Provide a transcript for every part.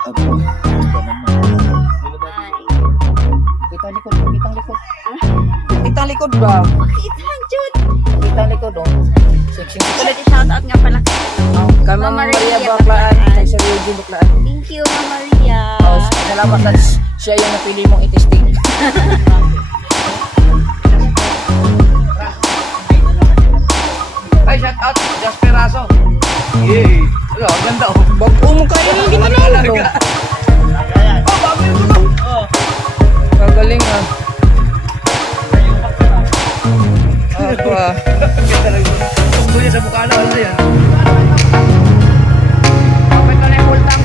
Apo, ito naman. Kitang likod, kitang likod. Kitang likod ba? Makita Jud. Kitang likod, oh. Sexy. Pwede shoutout nga pala kay Kay Ma'am Maria Baklaan, kay Sir Eugene Baklaan. Thank you, Ma'am Maria. Salamat at siya yung napili mong i-testing. Ay, shout out, Jasper Raso. Yay! Ano, ganda oh. Bago mo kayo yung ginagawa. Oh, bago yung gusto. Oh. Kagaling ah. Apa? Ganda lang yun. Gusto niya sa mukha na, ano yan? Kapit na yung full tank.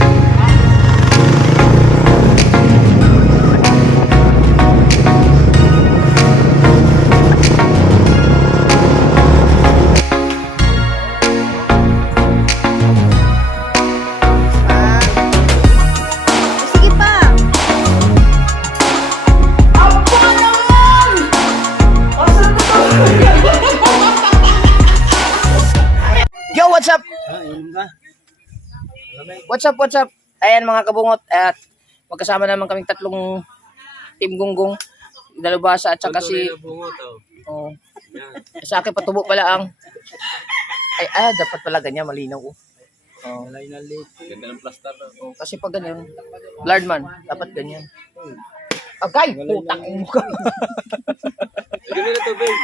Sige pa. Yo, what's up? What's up? Ayan mga kabungot at magkasama naman kaming tatlong team gunggong. Dalubhasa at saka si sa akin patubo pala ang dapat pala ganyan malinaw oh. Ganda ng plaster. Kasi pag ganyan, blurred man, dapat ganyan. Agay, putang ina mo. Ganda na tubig.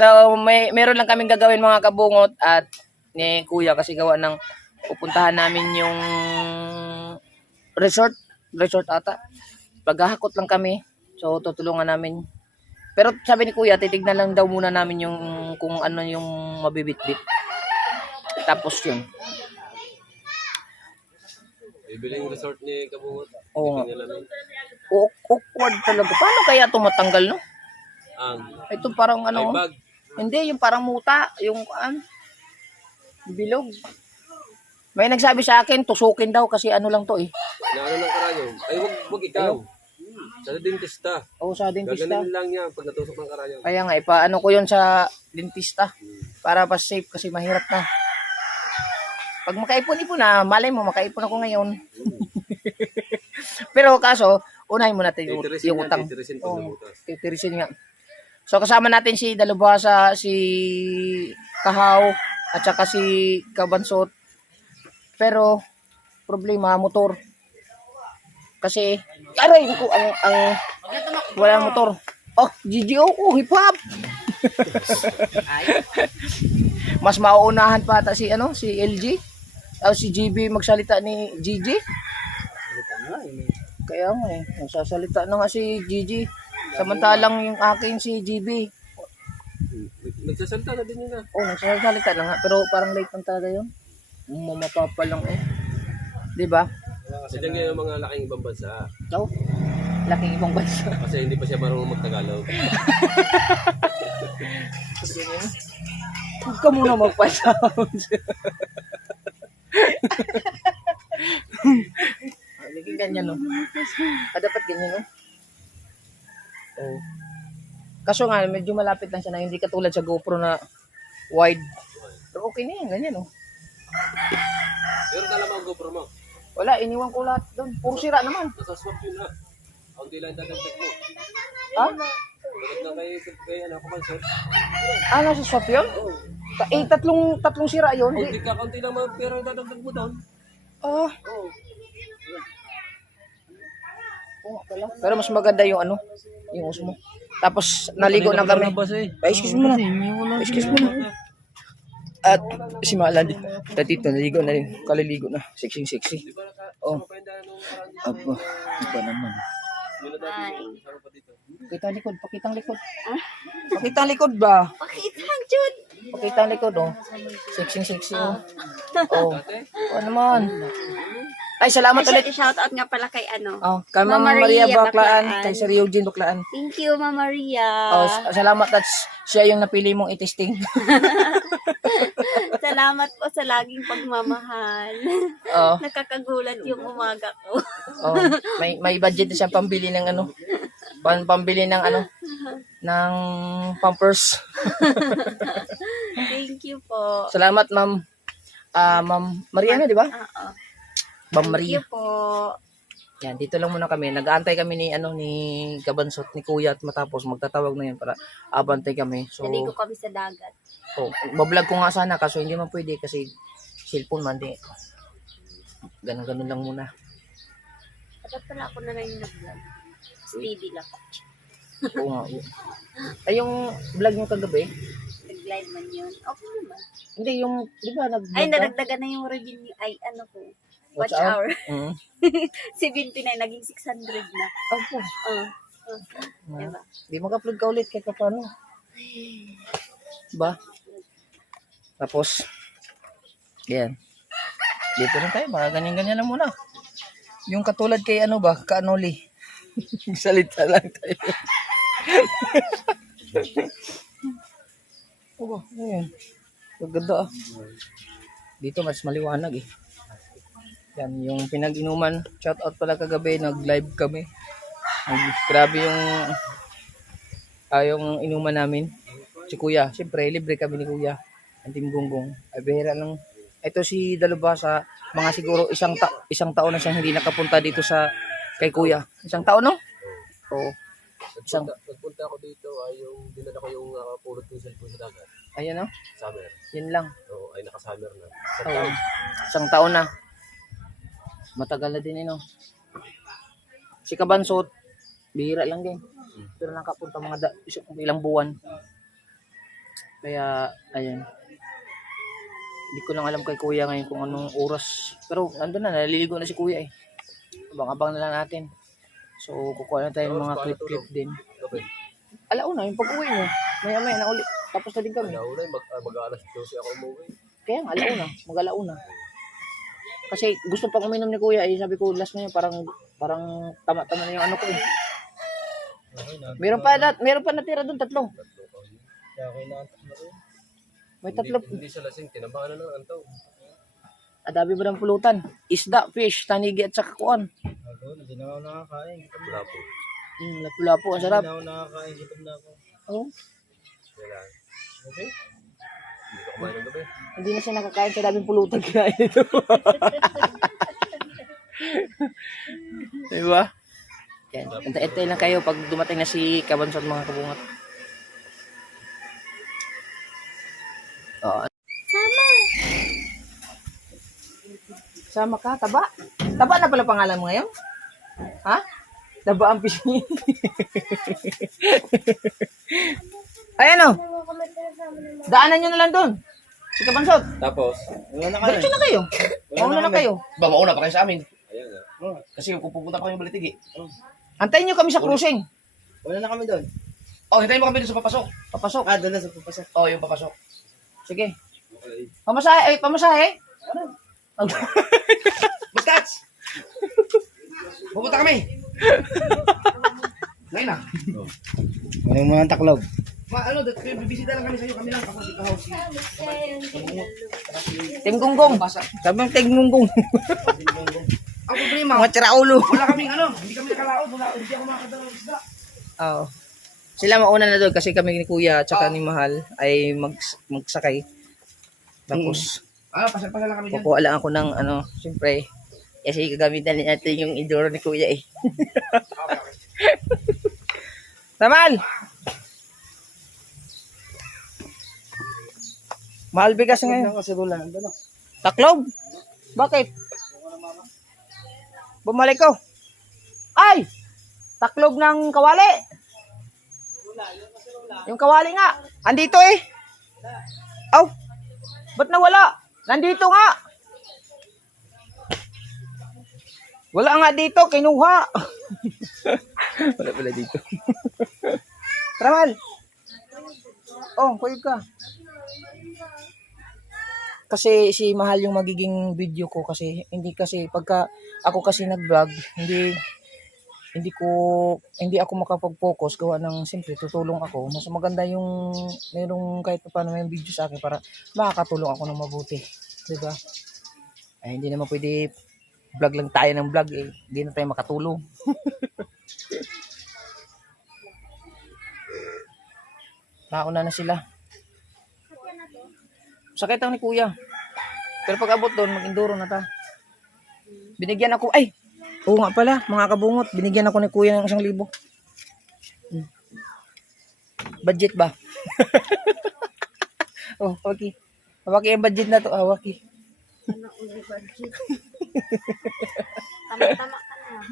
So meron lang kaming gagawin mga kabungot at ni Kuya kasi gawa ng pupuntahan namin yung resort ata. Paghahakot lang kami. So tutulungan namin. Pero sabi ni Kuya, titignan lang daw muna namin yung kung ano yung mabibitbit. Tapos yun. Bibili yung resort ni Kabungot. Oo. Tingnan namin. Awkward talaga. Paano kaya ito matanggal, no? Ang Ito parang ay ano. bag. Hindi, yung parang muta. Yung bilog. May nagsabi sa akin, tusukin daw kasi ano lang to eh. Na ano ng karayom. Ay wag ikaw. Sa dentista. O sa dentista. Gaganin lang niya pag natusok ng karayom. Kaya nga, ipaano ko yun sa dentista. Para pa safe kasi mahirap na. Pag makaipon-ipon na, malay mo, makaipon ako ngayon. Pero kaso, unahin mo natin yung utang. Titirisin pag nabutas. Titirisin nga. So kasama natin si Dalubhasa, si Kahaw, at saka si Kabansot. Pero, problema, motor. Kasi, aray ko, ang walang motor. Oh, GGO, hip hop. Mas mauunahan pa ata si LG. O si GB magsalita ni GG. Kaya nga eh, nagsasalita na nga si GG. Samantalang yung akin si GB. Nagsasalita na din yun ah. Oh, nagsasalita na nga. Pero parang late lang talaga yun. Mamapapa lang eh. Diba? Sadya nga yung mga laking ibang bansa. So, laking ibang bansa. Kasi hindi pa siya marunong magtagalog. Huwag ka muna magpa-sound. Laging ganyan, no? Dapat ganyan, no? Oh. Kaso nga, medyo malapit lang siya na hindi katulad sa GoPro na wide. Pero okay na yan, ganyan, no? Pero tala mo ang GoPro mo. Wala, iniwan ko lahat doon. Puro sira naman. Nasaswap yun ha. Ang lang dadagdag mo. Ha? Tulad na kay ano, kumansot. Nasa swap yun? Tatlong sira yun. Kunti ka, konti lang mga pera yung dadagdag mo doon. Oo nga pala. Pero mas maganda yung yung uso mo. Tapos naligo na kami. Excuse mo na. Excuse mo na. At si Malan dito naligo na rin. Kaliligo na. Sexy. Oh. Apo, iba naman. Pakitang likod, pakitang likod. Pakitang likod ba? Makita Jud. Pakitang likod oh. Sexy oh. Oh. Ano naman? Ay, salamat ulit. Shoutout nga pala kay Kay Ma'am Maria Baklaan, kay Sir Eugene Baklaan. Thank you, Ma'am Maria. Salamat at siya yung napili mong i-testing. Salamat po sa laging pagmamahal. Nakakagulat yung umaga ko. May budget na siyang pambili ng pambili ng ng Pampers. Thank you po. Salamat, Ma'am. Ma'am Mariana, di ba? Oo. Bam Thank Maria. you po. Yan, dito lang muna kami. Nag-aantay kami ni Kabansot ni Kuya at matapos magtatawag na yun para abantay kami. So, Naligo kami sa dagat. bablog ko nga sana kaso hindi man pwede kasi cellphone man di. Ganun lang muna. Dapat pala ako na lang yung nag-vlog. Steady lang. Oo nga. Ay, yung vlog nyo kagabi, Nag-live man yun. Okay naman. hindi yung, di ba nag-vlog Ay, ka? naragdagan na yung revenue. Ay, ano po. Watch Watch hour. Mm. 79, naging 600 na. Opo. Diba? Di mag-upload ka ulit kahit paano. Ba? Tapos, yan. Dito rin tayo, mga ganyan-ganyan lang muna. Yung katulad kay Kaanoli. Salita lang tayo. Oba, ayan. Maganda ah. Dito mas maliwanag eh. Yan, yung pinag-inuman. Shout out pala kagabi, nag-live kami. Grabe yung inuman namin. Si Kuya, siyempre libre kami ni Kuya. Ang Team Gonggong. Ay bihira lang. Ito si Dalubhasa, mga siguro isang taon na siyang hindi nakapunta dito sa kay Kuya. Isang taon no? Oo. Nagpunta ako dito ay yung dinala ko yung pulot ng cellphone sa dagat. Ayan no? Summer. Yan lang. So, ay naka-summer na. Oo. Isang taon na. Matagal na din si Kabansot, bihira lang din. Pero nakapunta ilang buwan. Kaya, ayan. Hindi ko lang alam kay Kuya ngayon kung anong oras. Pero nandun na, naliligo na si Kuya eh. Abang-abang na lang natin. So, kukuha na tayo ng mga clip-clip din. Gabi. Alauna, yung pag-uwi mo. Maya-maya na ulit. Tapos na din kami. Nauna, mag-alas 12 ako umuwi. Kaya nga, alauna. Mag-alauna. Kasi gusto pang uminom ni Kuya eh. Sabi ko, last na yun. Parang tama-tama na yung ano ko eh. Meron pa natira doon, 3. May 3. Hindi siya lasing, tinabahan na ng antaw. Adabi ba ng pulutan? Isda, fish, tanigi at saka kuan. Hindi na ako nakakain. Wala po. Lapu-lapu, ang sarap. Hindi na ako nakakain. Gutom na ako. Oh, Wala. Okay? Hindi ko kumain ng gabi. hindi na siya nakakain sa daming pulutan kinain ito. Diba? Yan. Antay-antay lang kayo pag dumating na si Kabansot mga kabungat. Oo. Sama ka, taba. Taba na pala pangalan mo ngayon? Ha? Taba ang pisngi. Ayan o. Daanan nyo na lang doon. Si Kabansot. Tapos, Wala na kayo. Diretso na kayo. Mauna na kayo. Ba, mauna pa kayo sa amin. ayan na. Kasi kung pupunta pa kayong Balitigi. Antayin nyo kami sa cruising. Wala na kami doon. Oh, hintayin mo kami dun sa papasok. Papasok. Doon na sa papasok. Oh, yung papasok. Sige. Okay. Pamasahe. Pamasahe. Bastats! Pupunta kami. Ngayon na. Wala mo ang taklog. Bibisita lang kami sa iyo. Kami lang ako si Kahaw. Team Gonggong. Sabi ng Team Gonggong. Ang problema, Mga tsaraulo. wala kaming hindi kami nakalaot. Hindi ako makakadala ng isda. Oo. Sila mauna na doon kasi kami ni Kuya at saka ni Mahal ay magsakay. Tapos, Pasal-pasal lang kami dyan. kukuha lang ako ng siyempre, kasi gagamitan natin yung enduro ni Kuya eh. Tamal! Mahal bigas ngayon. Kasi wala. Doon na. Taklog? Bakit? Bumalik ko. Ay! Taklog ng kawali. Yung kawali nga. Andito eh. Aw. Ba't nawala? Nandito nga. Wala nga dito. Kinuha. Wala pala dito. Tramal. Oh, kuyog ka. Kasi si Mahal yung magiging video ko kasi hindi kasi pagka ako kasi nag-vlog, hindi ako makapag-focus gawa ng simple tutulong ako. Mas maganda yung merong kahit paano may video sa akin para makakatulong ako ng mabuti, 'di ba? Ay hindi naman pwede vlog lang tayo ng vlog eh. Hindi na tayo makatulong. Nauna na sila. Sakit ang ni Kuya. Pero pag abot doon, mag-enduro na ta. Binigyan ako, ay, oo nga pala, mga kabungot, binigyan ako ni kuya ng 1,000. Budget ba? Oh, okay. Hawaki yung budget na to, hawaki. Ano ulit budget? Tama-tama ka na.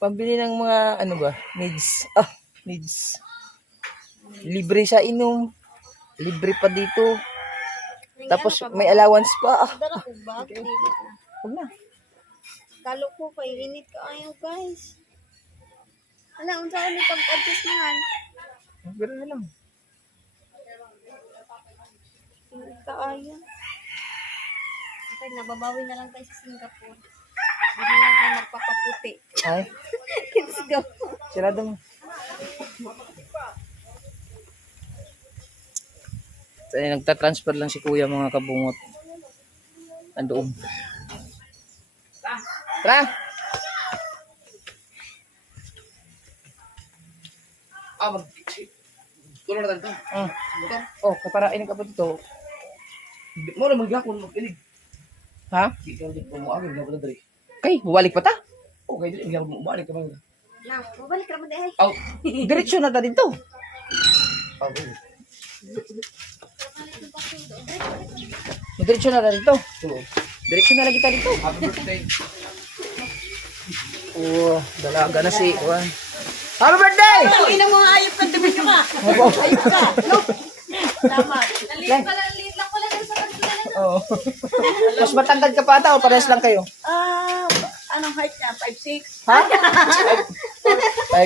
Pambili ng mga, ano ba, needs. Needs. Libre sa inom. Libre pa dito. Tapos may allowance pa. Dara ko ba? Dili na. Huwag na. Kalo ko kay init ka ayaw guys. Ala, unsa ni pag-adjust naman? Pero na lang. Init ka ayaw. Okay, nababawi na lang tayo sa Singapore. Hindi lang tayo magpapaputi. Ay, Let's go. sirado mo. So, nagta-transfer lang si kuya mga kabungot. Andoon. Tara! Kulo na tayo. Oh, kaparain ka pa dito. Mo na magyakon mag-ilig. Ha? Di ka dito mo agad na pala dre. Kay, bubalik pa ta? Okay, dili gyud mo balik ka ba. Na, mabalik ka naman eh. Aw. Diretso na ta dito. Diretso na ta dito. Diretso na lagi ta dito. Happy birthday. Oh, dalaga na si Juan. Happy birthday! Ina mo nga ayop ka, dumi ka. Ayop ka. Look. Salamat. Lang. Liit lang pala sa pagkakala. Oo. Mas matangkad ka pa ata o parehas lang kayo? Anong height niya? 5'6"? Ha?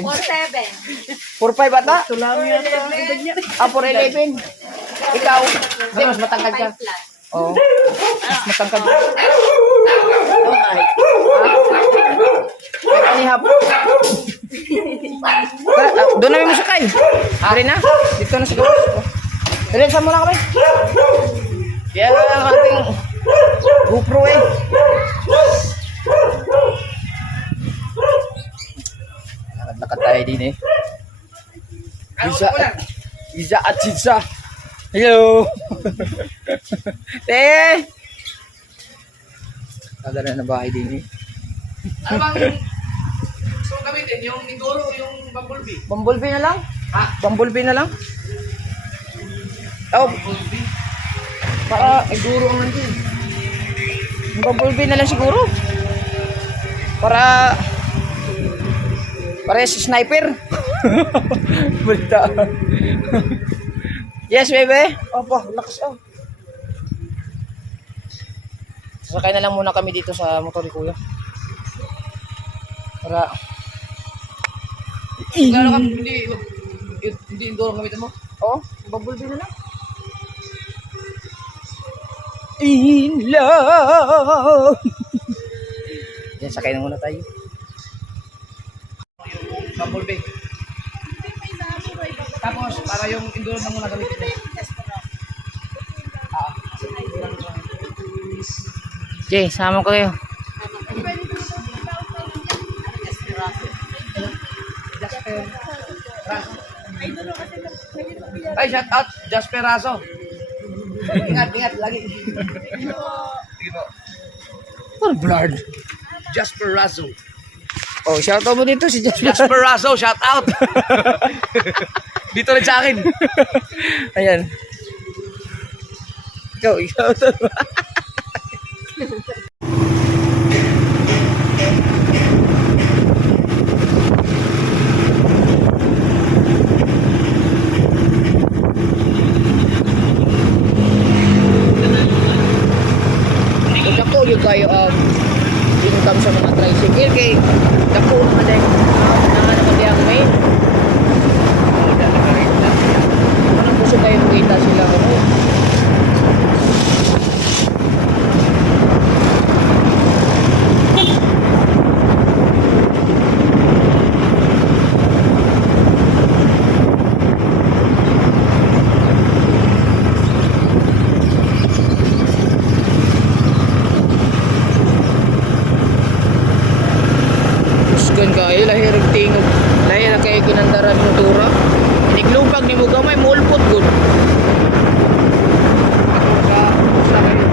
4'7". 4'5 ata? Ito lang yata ang edad niya. 4'11. Ikaw? Hindi, mas matangkad ka. Oo. Mas matangkad ka. Ano yung hapon? Doon namin mo sakay. Dari na. Dito na sa gawas. Dari, saan muna kami? Yan ang ating GoPro eh. Lakad tayo din eh. Isa at Sisa. Hello. Te. Kagana na bahay din eh. Ano bang so gamitin yung Indoro yung Bumblebee? Bumblebee na lang? Ha? Bumblebee na lang? Oh, Bumblebee. para Indoro ang nandiyan. Bumblebee na lang siguro. Para si sniper. Balita. Yes, baby. Opo, lakas oh. Sasakay na lang muna kami dito sa motor ni Kuya. Para Kaya hindi Indoro ang gamitin mo? oh, Bumblebee na lang. In love. Yan, sakay na muna tayo. Bumblebee. Tapos para yung Indoro na muna gamitin mo. Okay, sama ko kayo. Ay, shout out Jasper Raso. Ingat lagi. Sige po. Parang blurred. Jasper Raso. Oh, shout out mo dito si Jasper. Jasper Raso, shout out. Dito rin sa akin. Ayan. Ikaw, shout out. Ito yung kayo income sa mga tricycle kay dako naman dahil naman diyan main. Anong gusto kayo makita sila ano? Buskan kayo, lahirag tingog. Lahirag kayo ginandaran mo tura. Iniglubag ni mo gamay, mulpot good. Sa kayo.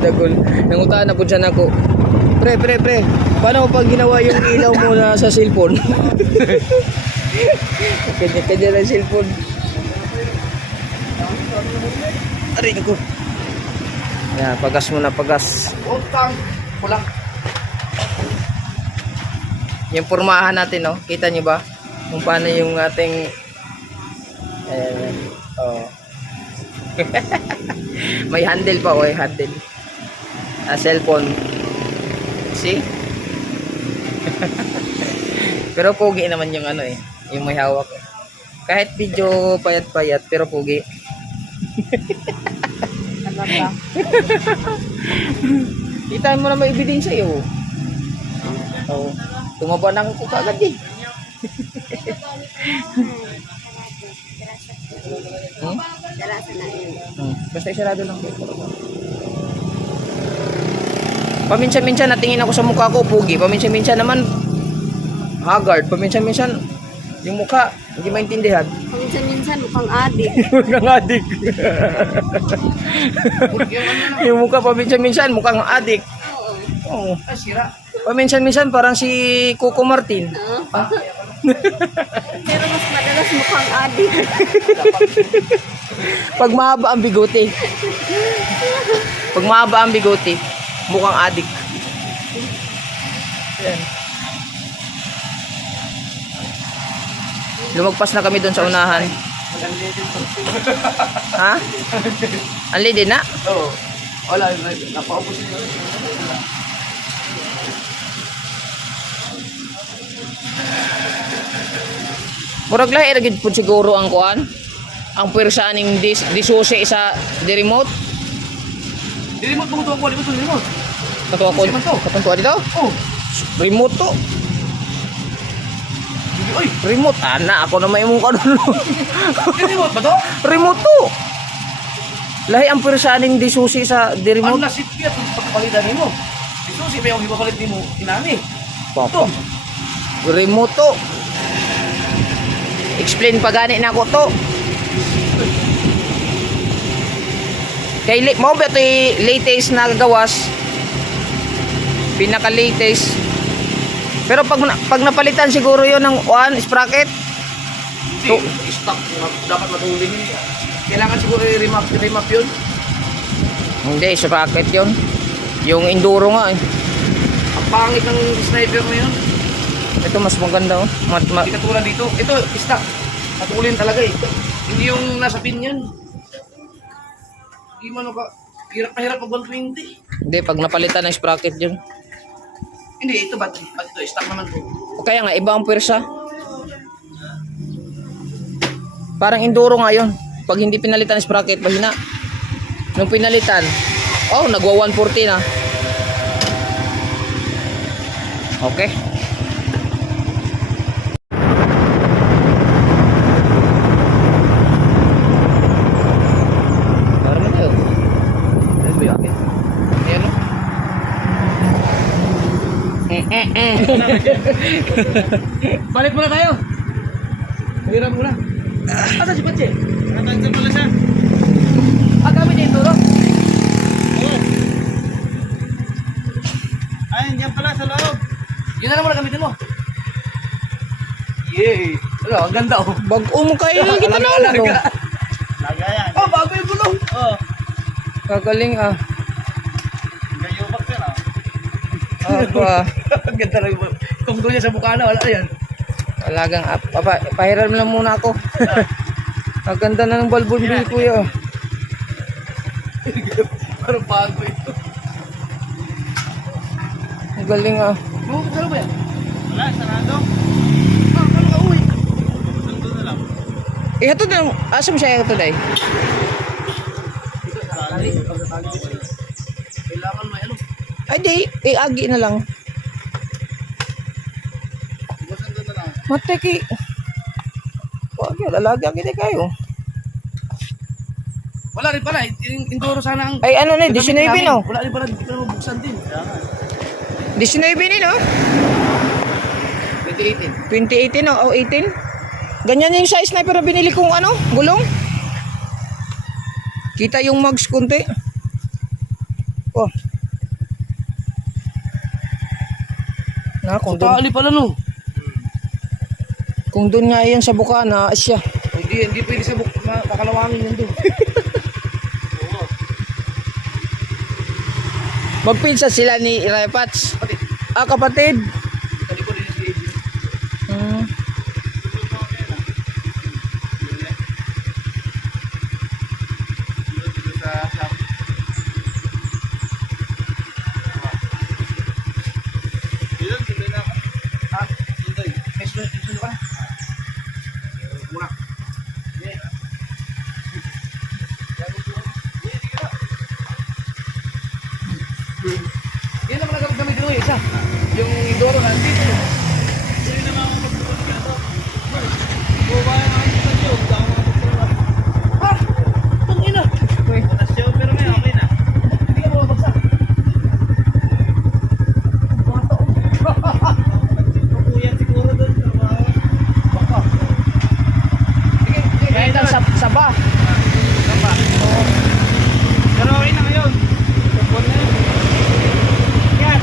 dagol. Nangutaan na po dyan ako. Pre. Paano pag ginawa yung ilaw mo na sa cellphone? Kanya-kanya lang cellphone. Aray ko. Yan, pagas mo na, pagas. Utang. Kulang. Yung pormahan natin, no? Kita nyo ba? Kung paano yung ating... oh. May handle pa, oh, handle. Cellphone. See? Pero pogi naman yung ano eh. Yung may hawak. Kahit video payat-payat, pero pogi. Kita mo na may ebidensya eh, oh. Oh. Tumaba na ako kagad eh. Basta isarado lang. Paminsan-minsan natingin ako sa mukha ko, pugi. Paminsan-minsan naman, haggard. Paminsan-minsan, yung mukha, hindi maintindihan. Paminsan-minsan mukhang adik. Mukhang adik. Yung mukha paminsan-minsan, mukhang adik. Oo. Ay, sira. Paminsan-minsan, parang si Coco Martin. Pero mas madalas mukhang adik. Pag mahaba ang bigote. Pag mahaba ang bigote, mukhang adik. Ayan. Lumagpas na kami doon sa unahan. Ha? Anli din na? Oo. Wala, napaubos yun. Murag lahi ra gid pud siguro ang kuan. Ang pwersa ning disusi sa di remote. Di remote mo ito ako, di mo ito remote. Kato ako. Sino man to? Katong tuwa dito. Oh, Remote to. hindi, oy. Remote ana ako na may imong kanon. Di remote ba to? Remote to. Lahi ang pwersa ning disusi sa di Ano remote. na sitya itong pagpapalitan mo? Ito si ba yung ipapalit mo inani? Papa. Remote to. Explain pa gani na ako to. Kay mo ba ito latest na gawas? Pinaka latest. Pero pag napalitan siguro yon ng one sprocket. Hindi, stock dapat matulin yun. Kailangan siguro i-remap yun. Hindi, sprocket yon. Yung enduro nga eh. Ang pangit ng sniper na yun. Ito mas maganda oh. Hindi katulad dito. Ito, stock. Matulin talaga eh. Hindi yung nasa pin yan. Hindi man ka. Hirap na hirap pag 120. Hindi, pag napalitan ng sprocket yun. Hindi, ito ba't ito? Stock naman to. O kaya nga, iba ang pwersa. Parang enduro nga yun. Pag hindi pinalitan ng sprocket, mahina. Nung pinalitan, oh, nagwa 140 na. Okay. Parang na yun. Ano ba yun? Ayan o. Balik muna tayo. Hirap muna. Asa si Pache? Nakansel pala siya. Kami niya ito, no? Oo. Ay, yan pala sa loob. Yun na lang muna gamitin mo. Yay! Ano, ang ganda oh. Bago mo kayo lang kita na ano. Lagayan. Oh, bago yung gulong. Oo. Kagaling ah. Gayo ba sir ah? Aba. Ang ganda lang yung kung doon niya sa Bukana, wala yan. Talagang pahiram lang muna ako. Ang ganda na ng balbon-bil kuya. Parang bago ito. Ang galing ah. Saan ba yan? Wala, sarado. Ah, kano ka uwi? Sundo na lang. Ihatod na. Asa mo siya ihatod ay? Kailangan may ano. Ay di. Agi na lang. Sundo na lang. Mateki. Wag yun. Lalagyan kita kayo. Wala rin pala. Indoro sana ang... Ay ano na. 19 no? Wala rin pala. Hindi pa naman buksan din. 19 ni no? 2018. 2018 no? O 18? Ganyan yung size na pero binili kong ano? Gulong? Kita yung mags kunti. ko. Na, Tali pala no. kung doon nga yan sa Bukana, asya. Hindi pwede sa kakalawangin yan doon. Magpinsa sila ni Irepats. Kapatid. Ah, kapatid. Tali ko rin si Adrian. Hmm. Yan naman nagagamit ko isa. Yung Indoro na dito. Hindi naman ako magpupunta ka to. Buwa na ako sa iyo. Ha? Itong ina. Potasyo pero may okay na. Hindi ka mababagsak. Kukuyan siguro doon. Baka. Sige. Kahit ang saba. Saba. Pero okay na ngayon. Football na yun. Yan.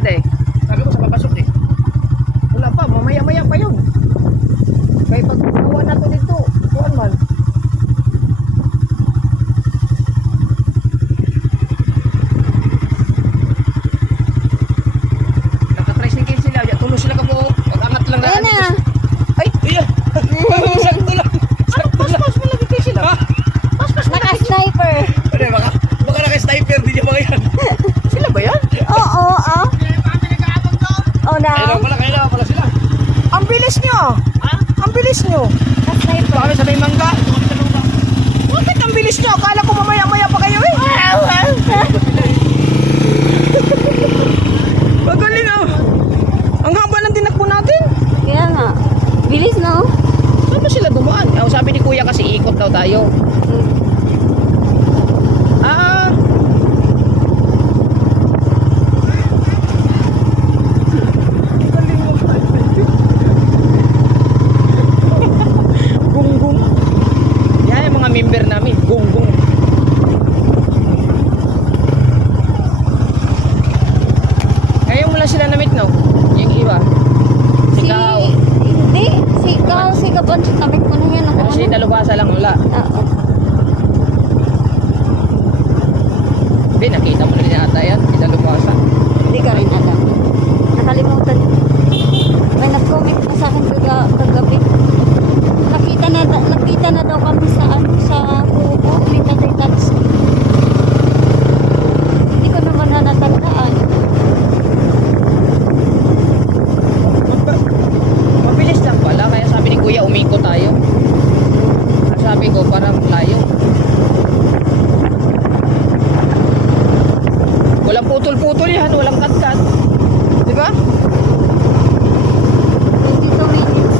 ate? Sabi ko sa papasok eh. Wala pa, mamaya-maya pa yun. Kaya pag gawa na to dito, kuhan man. Naka-tricycle sila, tulo sila ka po. Pag-angat lang Ayan na. Ay, iya. Sakto lang. Pas-pas mo lagi kayo sila. Pas-pas mo lagi. Naka-sniper. Ano baka naka-sniper din yung mga yan. Sila ba yan? Oo, oh. Oh, na. Kailangan pala sila. Ang bilis nyo. Ang bilis nyo. Naka-sniper. Kami sa may mangga. Bakit ang bilis nyo? Akala ko mamaya-maya pa kayo eh. Magaling ah. Ang haba ng tinakbo natin. Kaya nga. Bilis, no? Saan ba sila dumaan? Sabi ni kuya kasi ikot daw tayo. Ah. Galing mo pa. Gunggong. Yan yung mga member namin. Gunggong. Ngayon mo lang sila na-meet, no? Yung iba. Ikaw. Hindi. Si ikaw, si Kapon, kamit ko na yan. Ako, Si Dalubhasa lang wala. Oo. Hindi, nakita mo na rin ata yan. Si Dalubhasa. Hindi ka rin alam. Nakalimutan. May nag-comment na sa akin kagabi. Nakita na daw kami sa kubo. May tatay-tats. Hindi ko naman na natandaan. Mabilis lang pala. Kaya sabi ni kuya, umiko tayo. Sabi ko, parang layo. Walang putol-putol yan. Walang kat-kat. Diba? 22 minutes.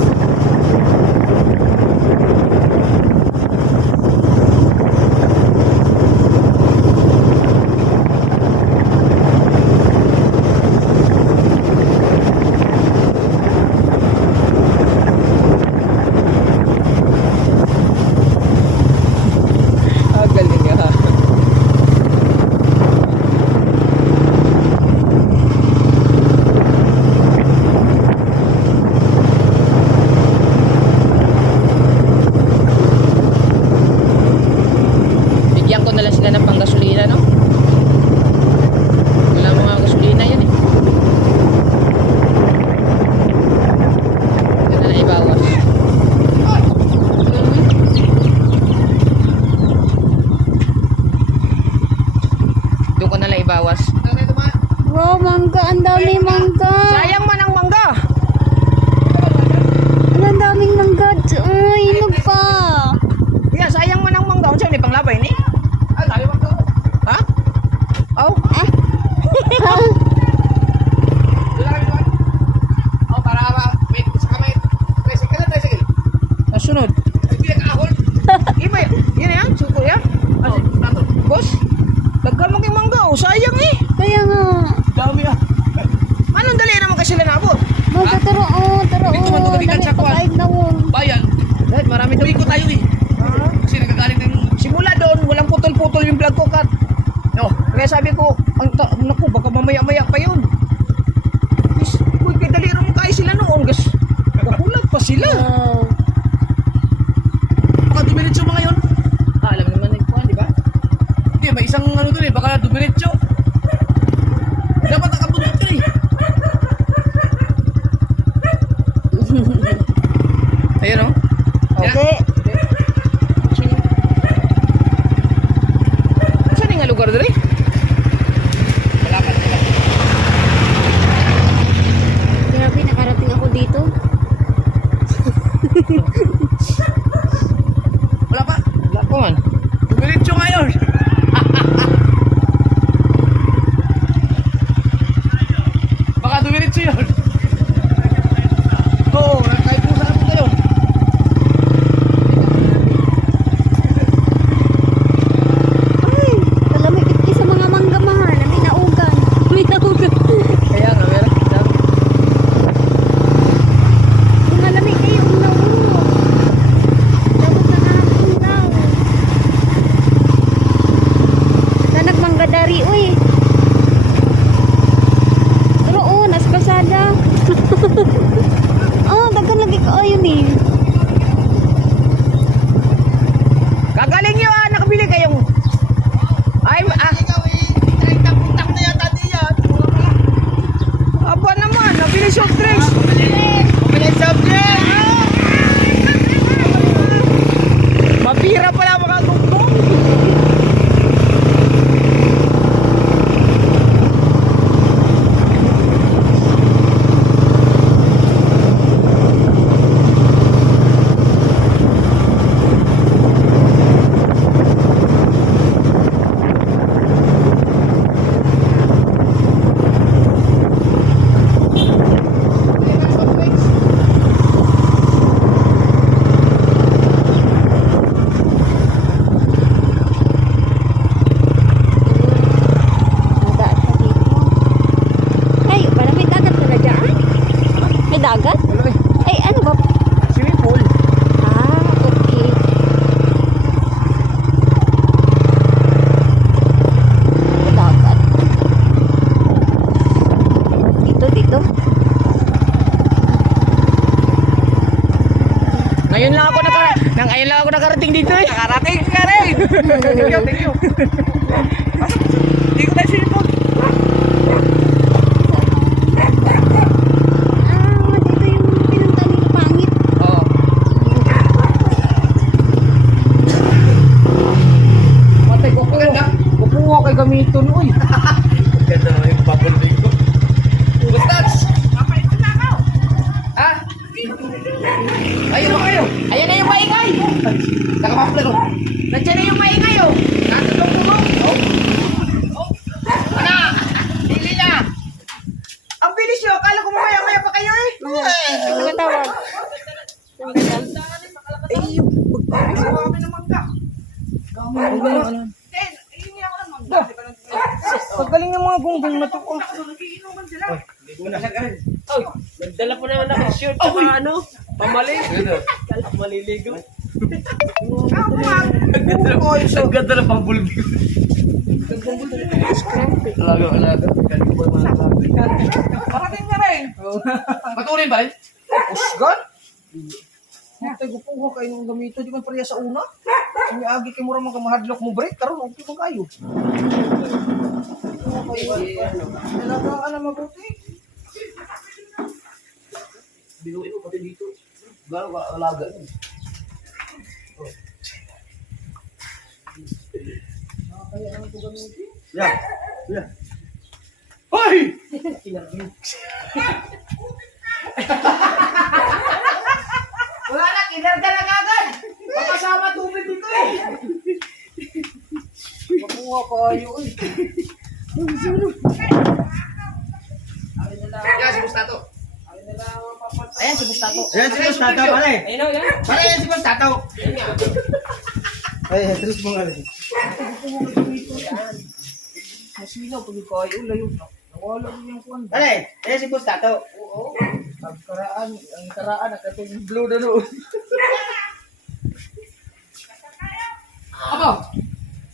Galing ha. Bigyan ko na lang sila ng panggasolina, no? Wala mga gasolina yan eh. Yan na ibawas. Doon ko na lang ibawas. Wow, mangga. Ang dami mangga. Sayang man ang mangga. Ang daming mangga. Uy, ano pa? Yeah, sayang man ang mangga. Kung siya may panglabay ni. Ha? Oh? Nasunod. Iba yun. Yun yan? Suko yan? Boss? Dagkan mo kay mangga. Oh, sayang eh. Kaya nga. Dami ah. Anong dali naman kasi sila nabot? Mangga, taro. Dito man to kabigat sa kwan. Dami pa na. Bayan. Dahil marami Uwi ko tayo eh. Kasi nagagaling ng Simula doon, eh. Kagaling nyo nakabili kayong... Ay, aba naman, nabili soft drinks. Mapira pala mga gugong. Dagat pa dito. Ay, parang may dagat pala dyan. May dagat? Ay, ano ba? Swimming pool. Ah, okay. May dagat. Dito. Ngayon lang ako nakarating dito eh. Nakarating ka rin! Thank you. Hindi ko na sinipon. Ah, dito yung pinunta nila pangit. Oo. Patay ko kukuha kay gamiton uy. Ganda naman yung bubble day ko. Bastats! Ha? Ayun kayo. Ayan na yung maingay. Nakamapla ko. Nandiyan na yung maingay oh. Natulog mo. Ana, dili na. Ang bilis nyo. Akala ko mamaya-maya pa kayo eh. Nakatawag. Pagaling ng mga gunggong na to. Nagdala po naman ako shirt sa ano, pamali. Maliligo. Ang ganda ng pambulbi. Alaga. Parating na rin. Patuloy ba rin? Usgan? Matay ko po kayo ng gamito. Di man pareha sa una. Ang agi kayo mo ramang kamahadlok mo break. Karoon, okay mo kayo. Nalagaan na mabuti. Binuin mo pati dito. Gano'n ka alaga niya. Yeah. Hoy! Wala na, kinarga na kagad. Makasama tubig dito eh. Makuha kayo eh. Yan, si Bustato. Ayan si Bustato. Ayan si Boss Tataw, pare. Ayun o, yan. Pare, yan si Boss Tataw. Ay, Tres mo nga rin. Masinaw pag kayo. Layo na. Nawala din yung kuwan. Pare, yan si Boss Tataw. Oo. Ang karaan, nakatong blue na noon. Aba!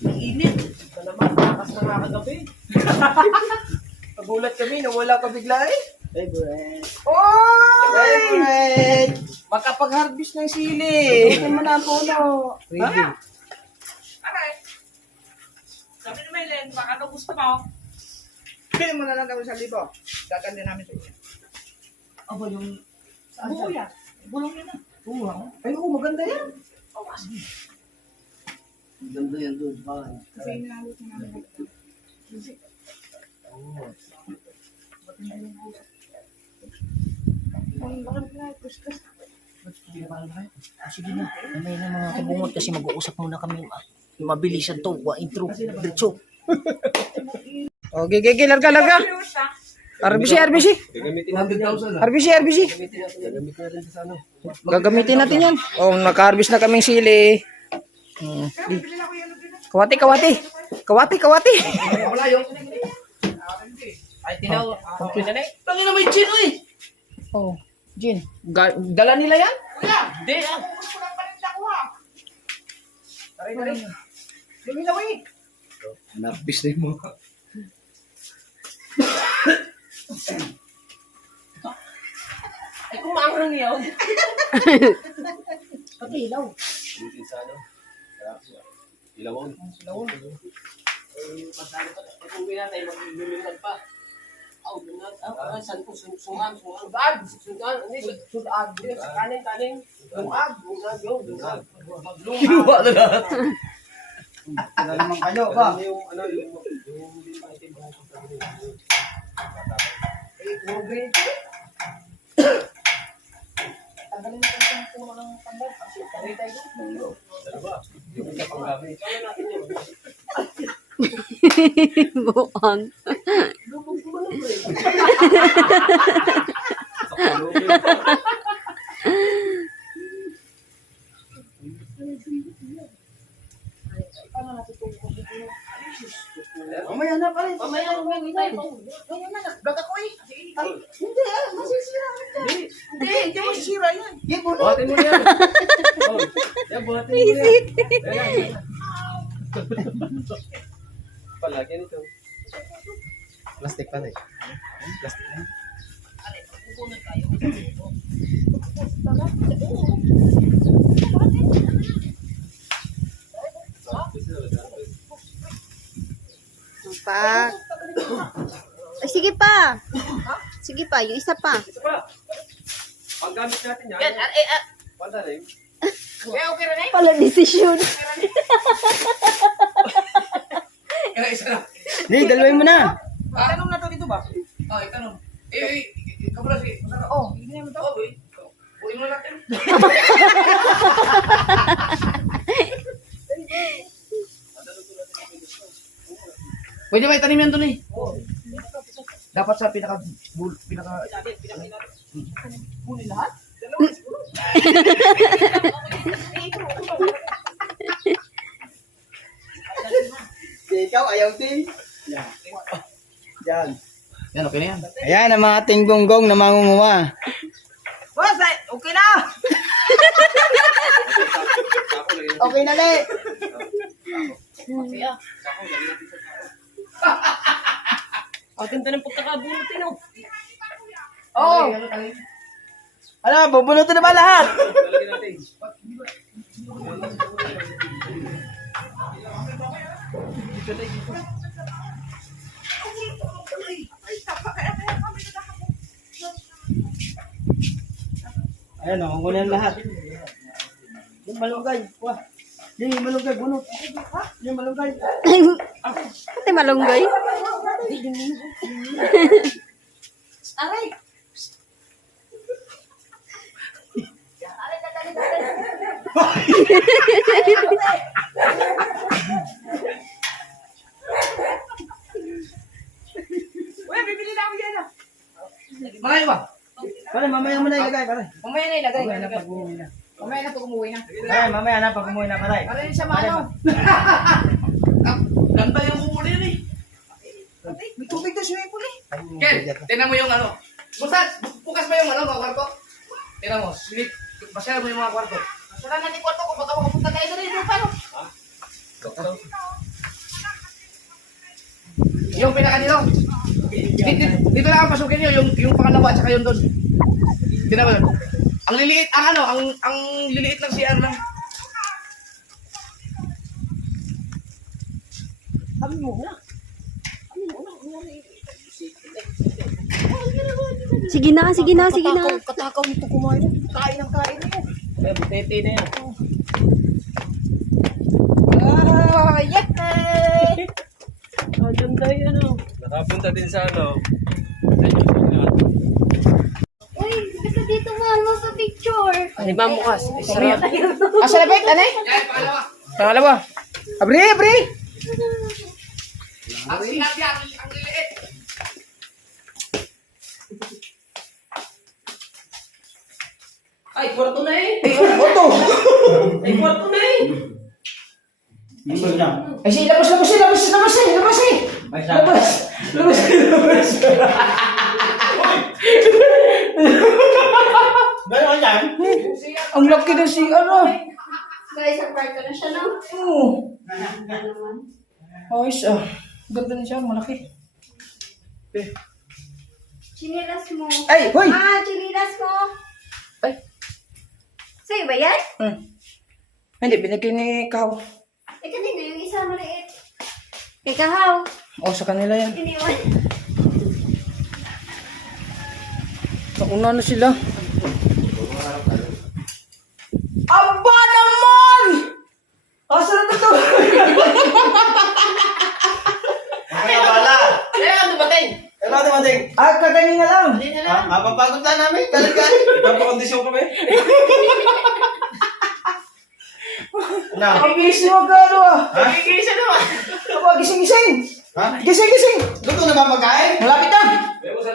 Ang init. Ito naman, takas na nga kagabi. Nagulat kami, nawala ka bigla eh. Favorite. Oh! Favorite. Makapag-harvest ng sili. Ito naman ang puno. Ready. Aray! Sabi ni Maylen, baka ano gusto mo? Pili mo na lang kami sa libo. Gaganda namin sa inyo. Aba yung... Buko yan. Bulong yun na. Ay, oo, maganda yan. Ganda yan doon. Sige na. May na mga kabungot kasi mag-uusap muna kami. Mabilisan to. Intro. Diretso. Okay, larga. RBC. Gagamitin natin 100,000 RBC. Gagamitin natin sa ano. Gagamitin natin yan. Oh, naka-harvest na kaming sili. Kawati. Wala yung... Ay, tinaw. Tangin na may chin, uy! Oh, Jin. Dala nila yan? Hindi, ah. Taray. Luminaw eh. Narbis na yung mga. Ay, kung maanghang Parang iyaw. Pati ilaw. Buti sa ano? Ilawon. Ilawon. Kung natin, maglulunan pa. Oh, lungan. Saan po? Sungan. Sudad. Sungan. Hindi, Sudad. kanin. Lungag. Lungan yun. Lungan. Kinuha na lahat. Wala naman kayo ba? Yung ano, yung item mo. Puro green. Tanggalin mo itong puno ng tanggal. Kasi kami tayo. Ano ba? Yung isa pang gamit. Kaya natin yun. Buang. Lubog mo na bro. Paano natin itong puno? Mamaya na pa rin. Mamaya na ngayon tayo. Ngayon na, nag-vlog ako eh. Ay, hindi masisira ka. Hindi masisira yan. Yan mo Buhatin mo na yan. Oh, yan, buhatin mo na yan. Ayan. Palagyan ito. Plastic pa rin. Plastic na. Pa. Ay, sige pa. Sige pa, yung isa pa. Isa pa. Pag gamit natin yan. Panda rin. Okay rin eh. Pala desisyon. Kaya isa na. Hindi, dalawin mo na. Tanong na to dito ba? Oh, itanong. Ikaw pala si. Oh, hindi naman to. Oh, boy. Uwi mo natin. Pwede ba itanim yan doon eh? Dapat sa pinaka... Huli lahat? Ikaw, ayaw din. Yan. Yan. Yan, okay na yan. Ayan ang mga ating gonggong na mangunguha. Boss, okay na. Okay na le. Ang ganda ng pagkakabunutin oh. Oh. Ano, bubunutin na ba lahat? Lalagyan natin. Ayan, nangunguha na lahat. Yung malunggay. Wah. Yung malunggay, bunot. Yung malunggay. Ate malunggay. Aray. Uy, bibili na ako yan ah. Malayo ba? Pare, mamaya mo na ilagay, pare. Mamaya na ilagay. Mamaya na pag umuwi na. Mamaya na pag umuwi na. Pare, mamaya na pag umuwi na, pare. Para rin siya maano. Ganda yung bumuli yan eh. May tubig na swimming pool eh. Ken, tinan mo yung ano. Bukas ba yung ano, mga kwarto? Tinan mo, sleep. Basahin mo yung mga kwarto. Sala natin kwarto ko. Baka makapunta tayo na rin. Paano? Yung pinaka dito. Dito lang ang pasukin nyo, yung pangalawa at saka yung doon. Tinan mo yun. Ang liliit, ang liliit ng CR lang. Kami muna. Sige na, sige na, sige na. Katakaw nito kumain. Kain ng kain niyo. Kaya butete na yan. Ah, yay! Ang ganda yan oh. Nakapunta din sa ano. Uy, basta dito mama sa picture. Ay, mamukas. Ay, sarap. Asa na ba? Ano eh? Yan, pangalawa. Pangalawa. Abri, abri! Ang CR yan, ang liliit. Ay, kwarto na eh. Oto! Ay, kwarto na eh. Ibig na. Ay, si labas eh! Labas eh! May sa. Labas! Meron yan. Ang laki na si ano. Guys, sa kwarto na siya, no? Oo. Ano naman? Ayos ah. Ganda na siya, malaki. Chinilas mo. Ay, hoy! Ah, chinilas mo. Sa'yo ba yan? Hindi, binigay ni Kahaw. Eh, kanina yung isa maliit. Kay Kahaw. O, sa kanila yan. Iniwan. Nauna na sila. Aba naman! Asa na ito? Kaya bala. Ano ba tayo? Ano dumating? Kaganina lang. Mapapagod na namin talaga. Ibang kondisyon kami. Ano? Gising mo ka, ano ah? Gigisa naman. Aba, gising-gising. Ha? Gising-gising. Luto na ba magkain? Malapit na. Luto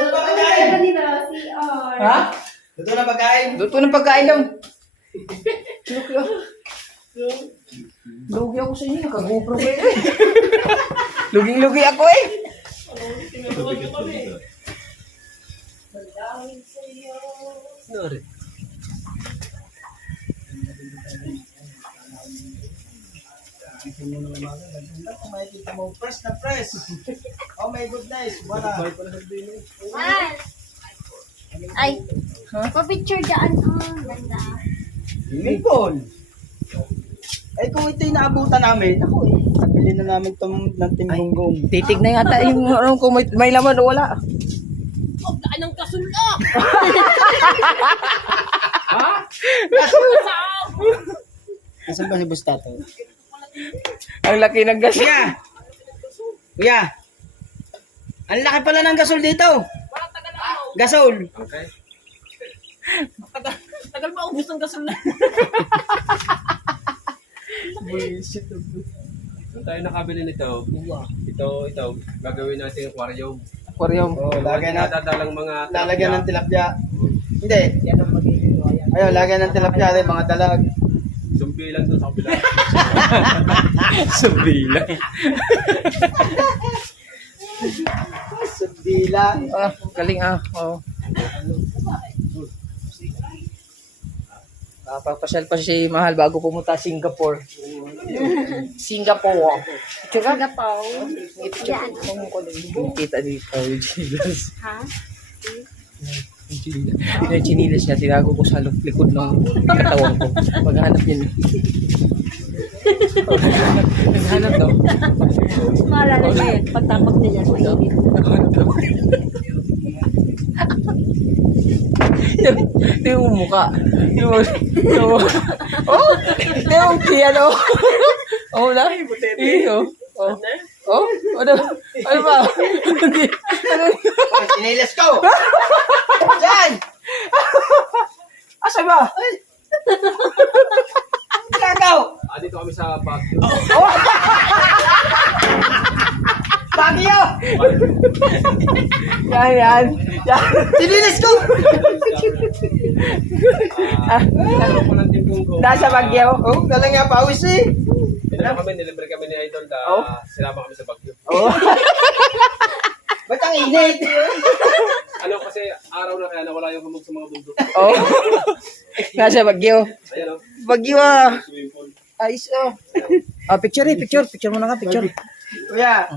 na pagkain. Kanina, CR. Ha? Luto na pagkain. Luto ng pagkain lang. Lugi ako sa inyo, naka-GoPro ko eh. Luging-lugi ako eh. Sorry. Makikita mo, press na press. Oh my goodness, wala. Man. Ay. Pa-picture dyan. Ganda. Maple. Eh kung ito yung naabutan namin, ako eh. Nabili na namin itong ng timbunggong. Titig na yata yung ano, kung may laman o wala. Huwag daan ng kasula. Nasaan ba si Bustato? Ang laki ng gas. Kuya! Kuya! Ang laki pala ng gasol dito! Gasol! Okay. Tagal pa ubus ng kasula. Saan tayo nakabili nito? Ito. Gagawin natin yung aquarium. Aquarium. Oh, lagyan natin. Natadalang mga Lalagyan ng tilapia. Hindi. Ayun, lagyan ng tilapia rin, mga dalag. Sumbi lang doon sa kabila. Sumbi lang. Sundila. Galing ah. Oh. Papasyal pa si Mahal bago pumunta Singapore. Singapore. Tsaka Gapaw. kita dito. Jesus. Ha? Yung chinilas niya, tinago ko sa likod ng katawan ko. Maghanap yun. Naghanap daw. Maalala mo yun. Pagtapak nila. Mainit. Naghanap daw. Yung mukha. Yung piano. Oh, na. Iyo. Oh, ano ba? Sinilas ko! Diyan! Asa ba? Kagaw! Dito kami sa Baguio. Bagyo! Yan. Sinilas ko! Nagkaroon ko ng timbong ko. Nasa Baguio. Oh, galang nga pawis eh. Nilibre kami ni Idol na sinama kami sa Baguio. Ba't ang init? Ano kasi araw na kaya nawala yung hamog sa mga bundok. Oh. Nasa Baguio. Ayan o. Baguio ah. Swimming pool. Ayos oh. Picture. Picture mo na nga, picture. Kuya,